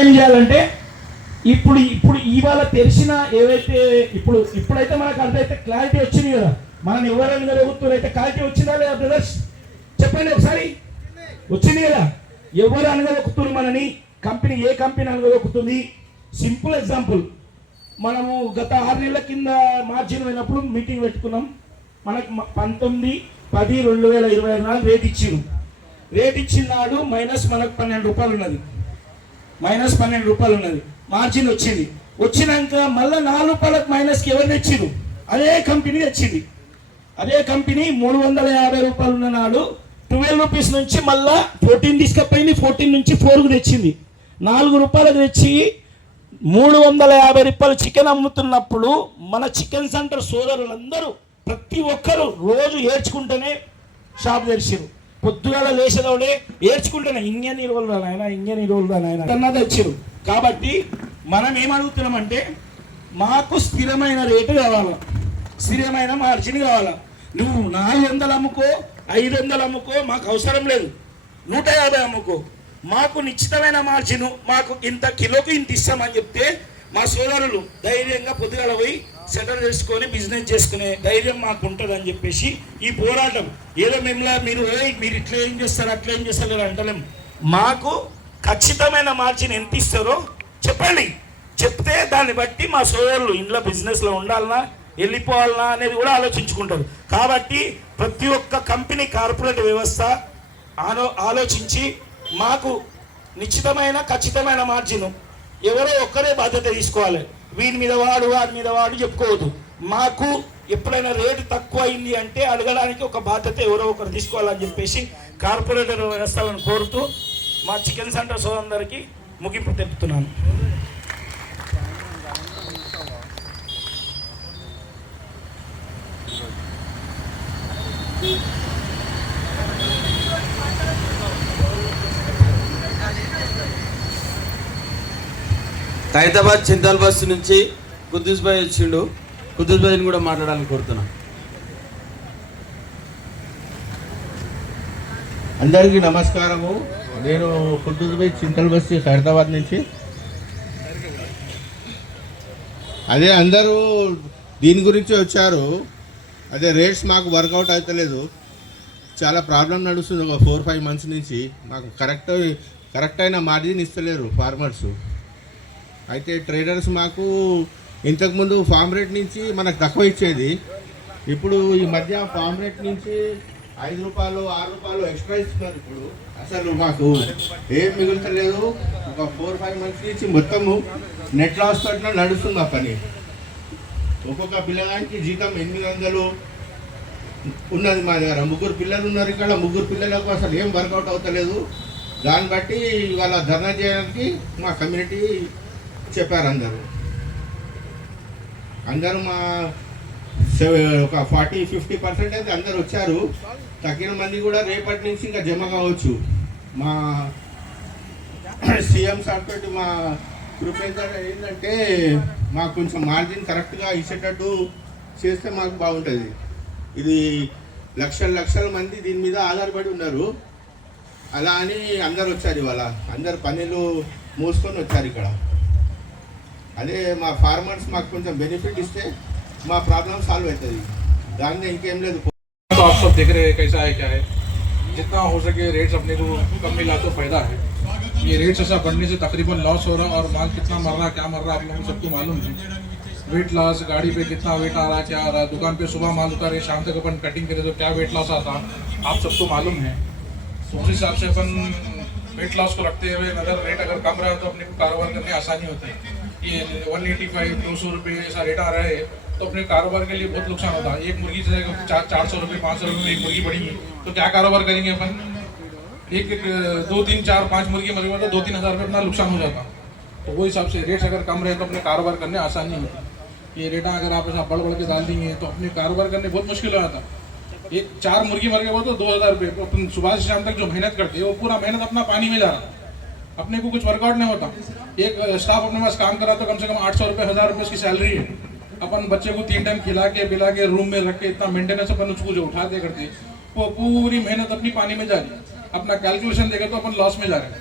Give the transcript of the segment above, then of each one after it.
ఏం చేయాలంటే ఇప్పుడు ఇప్పుడు ఇవాళ తెలిసిన ఏవైతే ఇప్పుడైతే మనకు అర్థమైతే క్లారిటీ వచ్చింది కదా. మనం ఎవరైనా జరుగుతున్నారు అయితే క్లారిటీ వచ్చిందా లేదా బ్రదర్స్? చెప్పండి ఒకసారి. వచ్చింది కదా. ఎవరు అనగదొక్కుతున్నారు మనని, కంపెనీ ఏ కంపెనీ అనగదొక్కుతుంది? సింపుల్ ఎగ్జాంపుల్, మనము గత 6 నెలల కింద మార్జిన్ అయినప్పుడు మీటింగ్ పెట్టుకున్నాం. మనకు 19/10/2024 రేట్ ఇచ్చిన నాడు మైనస్ మనకు 12 రూపాయలు ఉన్నది, మార్జిన్ వచ్చింది. వచ్చినాక మళ్ళీ 4 రూపాయలకు మైనస్కి ఎవరు తెచ్చిరు? అదే కంపెనీ తెచ్చింది. అదే కంపెనీ 350 రూపాయలు ఉన్న నాడు 12 రూపీస్ నుంచి మళ్ళా 14 తీసుకపోయింది, 14 నుంచి 4కు తెచ్చింది. 4 రూపాయలకు తెచ్చి 350 రూపాయలు చికెన్ అమ్ముతున్నప్పుడు మన చికెన్ సెంటర్ సోదరులందరూ ప్రతి ఒక్కరు రోజు ఏడ్చుకుంటూనే షాప్ తెరిచారు. పొద్దుగాల లేచేదోడే ఏడ్చుకుంటేనే ఇంజన్ రోజులు రానాయన కన్నా తెచ్చారు. కాబట్టి మనం ఏమడుగుతున్నామంటే మాకు స్థిరమైన రేటు కావాలా, స్థిరమైన మార్జిన్ కావాలా. నువ్వు 400 అమ్ముకో, 500 అమ్ముకో, మాకు అవసరం లేదు. 150 అమ్ముకో, మాకు నిశ్చితమైన మార్జిన్, మాకు ఇంత కిలోకి ఇంత ఇస్తామని చెప్తే మా సోదరులు ధైర్యంగా పొద్దుగాల పోయి సెటిల్ చేసుకొని బిజినెస్ చేసుకునే ధైర్యం మాకు ఉంటుంది అని చెప్పేసి ఈ పోరాటం. ఏదో మీరు ఇట్లా ఏం చేస్తారు అట్లా ఏం చేస్తారు అంటలేం. మాకు ఖచ్చితమైన మార్జిన్ ఎంత ఇస్తారో చెప్పండి. చెప్తే దాన్ని బట్టి మా సోదరులు ఇంట్లో బిజినెస్లో ఉండాలన్నా వెళ్ళిపోవాలన్నా అనేది కూడా ఆలోచించుకుంటారు. కాబట్టి ప్రతి ఒక్క కంపెనీ కార్పొరేట్ వ్యవస్థ ఆలోచించి మాకు నిశ్చితమైన ఖచ్చితమైన మార్జిన్ ఎవరో ఒక్కరే బాధ్యత తీసుకోవాలి. వీడి మీద వాడు వాడి మీద వాడు చెప్పుకోవద్దు. మాకు ఎప్పుడైనా రేటు తక్కువ అయింది అంటే అడగడానికి ఒక బాధ్యత ఎవరో ఒకరు తీసుకోవాలని చెప్పేసి కార్పొరేటర్ వ్యవస్థలను కోరుతూ మా చికెన్ సెంటర్ సోదరులందరికీ ముగింపు తెలుపుతున్నాను. ఖైరతాబాద్ చింతల్ బస్సు నుంచి కుద్దూస్ భాయ్ వచ్చిండు. కుద్దూస్ భాయ్ని కూడా మాట్లాడాలని కోరుతున్నాం. అందరికీ నమస్కారము. నేను కుద్దూస్ భాయ్ చింతల్ బస్సు ఖైరతాబాద్ నుంచి. అదే అందరూ దీని గురించి వచ్చారు. అదే రేట్స్ మాకు వర్కౌట్ అవుతలేదు, చాలా ప్రాబ్లం నడుస్తుంది. ఒక 4-5 మంత్స్ నుంచి మాకు కరెక్ట్ అయిన మార్జిన్ ఇస్తలేరు ఫార్మర్స్. అయితే ట్రేడర్స్ మాకు ఇంతకుముందు ఫామ్ రేట్ నుంచి మనకు తక్కువ ఇచ్చేది, ఇప్పుడు ఈ మధ్య ఫామ్ రేట్ నుంచి 5 రూపాయలు 6 రూపాయలు ఎక్స్ట్రా ఇస్తున్నారు. ఇప్పుడు అసలు మాకు ఏం మిగులుతలేదు. ఒక 4-5 మంత్స్ నుంచి మొత్తము నెట్ లాస్ తోటి నడుస్తుంది ఆ పని. ఒక్కొక్క పిల్లగానికి జీతం 800 ఉన్నది మా దగ్గర. 3 పిల్లలు ఉన్నారు ఇక్కడ. 3 పిల్లలకు అసలు ఏం వర్కౌట్ అవుతలేదు. దాన్ని బట్టి వాళ్ళ ధర్నా చేయడానికి మా కమ్యూనిటీ చెప్పారు. అందరూ మా ఒక 40-50% అయితే అందరు వచ్చారు. తగ్గిన మంది కూడా రేపటి నుంచి ఇంకా జమ కావచ్చు. మా సీఎం సార్ తోటి మా ప్రొఫెసర్ ఏంటంటే మాకు కొంచెం మార్జిన్ కరెక్ట్గా ఇచ్చేటట్టు చేస్తే మాకు బాగుంటుంది. ఇది లక్షల మంది దీని మీద ఆధారపడి ఉన్నారు. అలా అని అందరు వచ్చారు. ఇవాళ అందరు పనులు మూసుకొని వచ్చారు ఇక్కడ. అదే మా ఫార్మర్స్ మాకు కొంచెం బెనిఫిట్ ఇస్తే మా प्रॉब्लम सॉल्व అవుతుంది. దాన్ని ఇంకేం లేదు. तो आप सब देख रहे हैं कैसा है क्या है. जितना हो सके रेट्स अपने को कम मिला तो फायदा है. ये रेट्स ऐसा बढ़ने से तकरीबन लॉस हो रहा है और माल कितना मर रहा है क्या मर रहा है आप लोगों को सबको मालूम है. वेट लॉस, गाड़ी पे कितना वेट आ रहा है क्या आ रहा है, दुकान पे सुबह माल उतारे शाम तक अपन कटिंग करे तो क्या वेट लॉस आता आप सबको मालूम है. उस हिसाब से अपन वेट लॉस को रखते हुए अगर रेट अगर कम रहा तो अपने को कारोबार करने आसानी होती है. ये 185-200 रुपये ऐसा रेट आ रहा है तो अपने कारोबार के लिए बहुत नुकसान होता है. एक मुर्गी से 400 रुपये 500 रुपये में एक मुर्गी बढ़ेगी तो क्या कारोबार करेंगे अपन. एक 2-3-4-5 मुर्गी मरेगा तो 2-3 हज़ार रुपये अपना नुकसान हो जाता. तो वो हिसाब से रेट्स अगर कम रहे तो अपने कारोबार करने आसानी होती. ये रेटा अगर आप ऐसा बढ़ के डाल देंगे तो अपने कारोबार करने बहुत मुश्किल हो जाता. एक 4 मुर्गी मर गया वो तो 2000 रुपये. अपन सुबह से शाम तक जो मेहनत करते हैं वो पूरा मेहनत अपना पानी में जा रहा है. अपने को कुछ वर्कआउट नहीं होता. एक स्टाफ अपने पास काम करा तो कम से कम 800 रुपये 1000 रुपये उसकी सैलरी है. अपन बच्चे को 3 टाइम खिला के पिला के रूम में रख के इतना मेंटेनेंस अपन उसको जो उठाते करते वो पूरी मेहनत अपनी पानी में जा रही. अपना कैलकुलेशन देगा तो अपन लॉस में जा रहे हैं.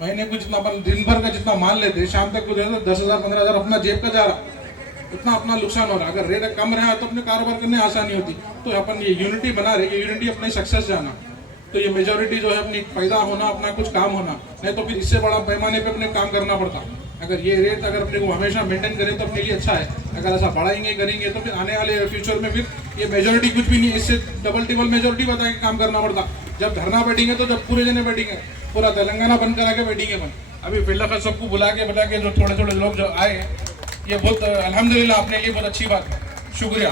महीने को जितना अपन दिन भर का जितना माल लेते शाम तक को जो है 10,000 15,000 अपना जेब का जा रहा, उतना अपना नुकसान हो रहा। अगर रेट कम रहा तो अपने कारोबार करने में आसानी होती। तो अपन ये यूनिटी बना रहे, ये यूनिटी अपने सक्सेस जाना, तो ये मेजोरिटी जो है अपनी पैदा होना, अपना कुछ काम होना, नहीं तो फिर इससे बड़ा पैमाने पे अपने काम करना पड़ता। अगर ये रेट अगर अपने को हमेशा मेंटेन करें तो अपने लिए अच्छा है। अगर ऐसा बढ़ाएंगे करेंगे तो फिर आने वाले फ्यूचर में फिर ये मेजोरिटी कुछ भी नहीं, इससे डबल टिबल मेजोरिटी बता के काम करना पड़ता। जब धरना बैठेंगे तो जब पूरे जने बैठेंगे, पूरा तेलंगाना बंद करा के बैठेंगे अपन। अभी फिलहाल सबको बुला के जो थोड़े थोड़े लोग जो आए, ये बहुत अल्हम्दुलिल्लाह अपने लिए बहुत अच्छी बात है। शुक्रिया।